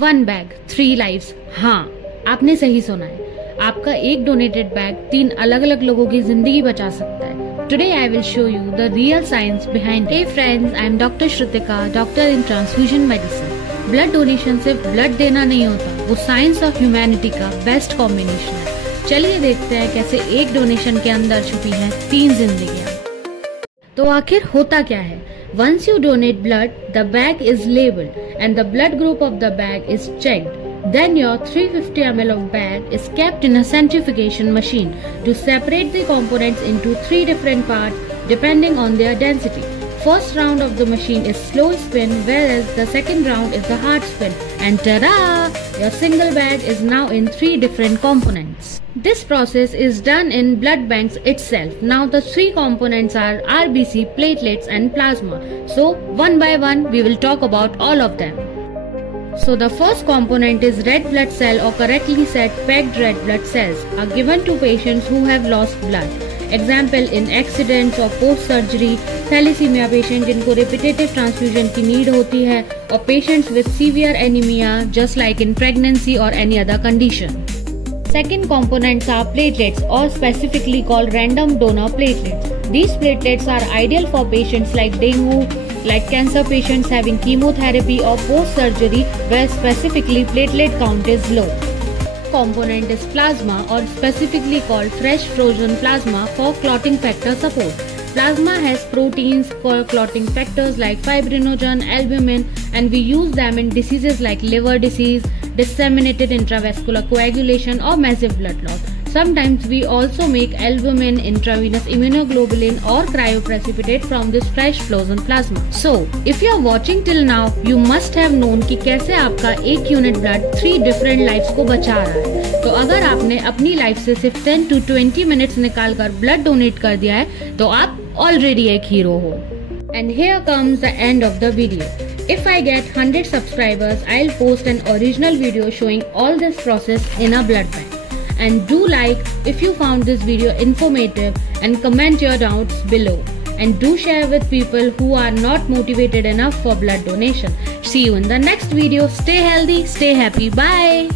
1 bag 3 lives. हाँ, आपने सही सुना है। आपका एक डोनेटेड बैग 3 अलग अलग लोगों की जिंदगी बचा सकता है। Today I will show you the real science behind it. Hey friends, I am Dr. Shrutika, doctor in transfusion medicine. Blood donation सिर्फ ब्लड देना नहीं होता, वो साइंस ऑफ ह्यूमैनिटी का बेस्ट कॉम्बिनेशन है। चलिए देखते हैं कैसे एक डोनेशन के अंदर छुपी है 3 जिंदगियां। तो आखिर होता क्या है? Once you donate blood, the bag is labeled and the blood group of the bag is checked. Then your 350 ml of bag is kept in a centrifugation machine to separate the components into 3 different parts depending on their density. First round of the machine is slow spin, whereas the second round is the hard spin. And ta-da! Your single bag is now in 3 different components. This process is done in blood banks itself. Now the 3 components are RBC, platelets and plasma. So one by one we will talk about all of them. So the first component is red blood cell, or correctly said pegged red blood cells are given to patients who have lost blood. Example in accidents or post surgery, thalassemia patient जिनको repetitive transfusion की need होती है, और patients with severe anemia just like in pregnancy or any other condition. Second components are platelets, or specifically called random donor platelets. These platelets are ideal for patients like dengue, like cancer patients having chemotherapy or post-surgery where specifically platelet count is low. Component is plasma, or specifically called fresh frozen plasma, for clotting factor support. Plasma has proteins called clotting factors like fibrinogen, albumin, and we use them in diseases like liver disease, disseminated intravascular coagulation, or massive blood loss. Sometimes we also make albumin, intravenous immunoglobulin, or cryoprecipitate from this fresh frozen plasma. So, if you are watching till now, you must have known कि कैसे आपका एक unit blood 3 different lives को बचा रहा है। तो अगर आपने अपनी लाइफ से सिर्फ 10 to 20 मिनट्स निकालकर ब्लड डोनेट कर दिया है, तो आप ऑलरेडी एक हीरो हो। And here comes the end of the video. If I get 100 subscribers, I'll post an original video showing all this process in a blood bank. And do like if you found this video informative, and comment your doubts below. And do share with people who are not motivated enough for blood donation. See you in the next video. Stay healthy, stay happy. Bye.